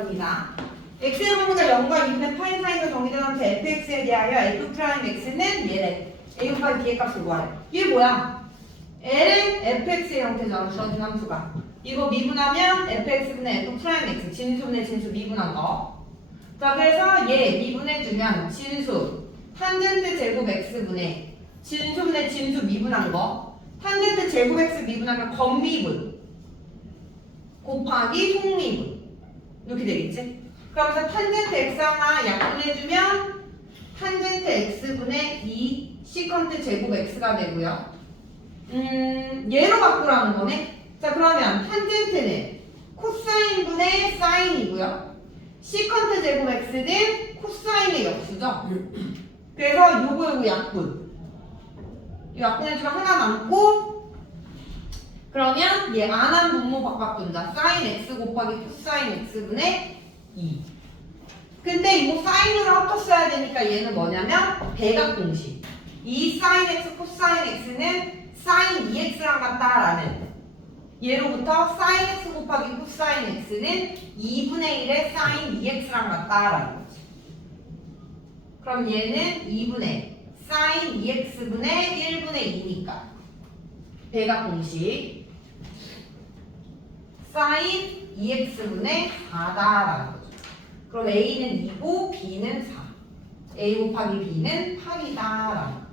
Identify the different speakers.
Speaker 1: 입니다. x의 분모가 0과 2분의 파이 사이가 정의된 함수 fx에 대하여 f 프라임 x는 얘래. a 곱하기 b의 값을 구하래. 이게 뭐야? l은 fx의 형태잖아. 주어진 함수가. 이거 미분하면 fx분의 f 프라임 x 진수분의 진수 미분한 거. 자 그래서 얘 미분해주면 진수 탄젠트 제곱 x분의 진수분의 진수 미분한 거. 탄젠트 제곱 x 미분하면 건미분 곱하기 속미분. 이렇게 되겠지? 그러면서 탄젠트 x 하나 약분해주면 탄젠트 x분의 2 시컨트 제곱 x가 되고요. 음, 얘로 바꾸라는 거네. 자, 그러면 탄젠트는 코사인분의 사인이고요. 시컨트 제곱 x는 코사인의 역수죠. 그래서 요거 요거 약분. 이 약분해주면 하나 남고 그러면 얘 안한 분모 바꿔둔다. 사인 x 곱하기 코사인 x분의 2. 근데 이거 사인으로 합쳤어야 되니까 얘는 뭐냐면 대각 공식. 이 사인 x 코사인 x는 사인 2x랑 같다라는 얘로부터 사인 x 곱하기 코사인 x는 2분의 1의 사인 2x랑 같다라는 거지. 그럼 얘는 2분의 사인 2x분의 1분의 2 대각 공식 사인 2x분의 4다라는 거죠. 그럼 a는 2고 b는 4. a 곱하기 b는 8이다라는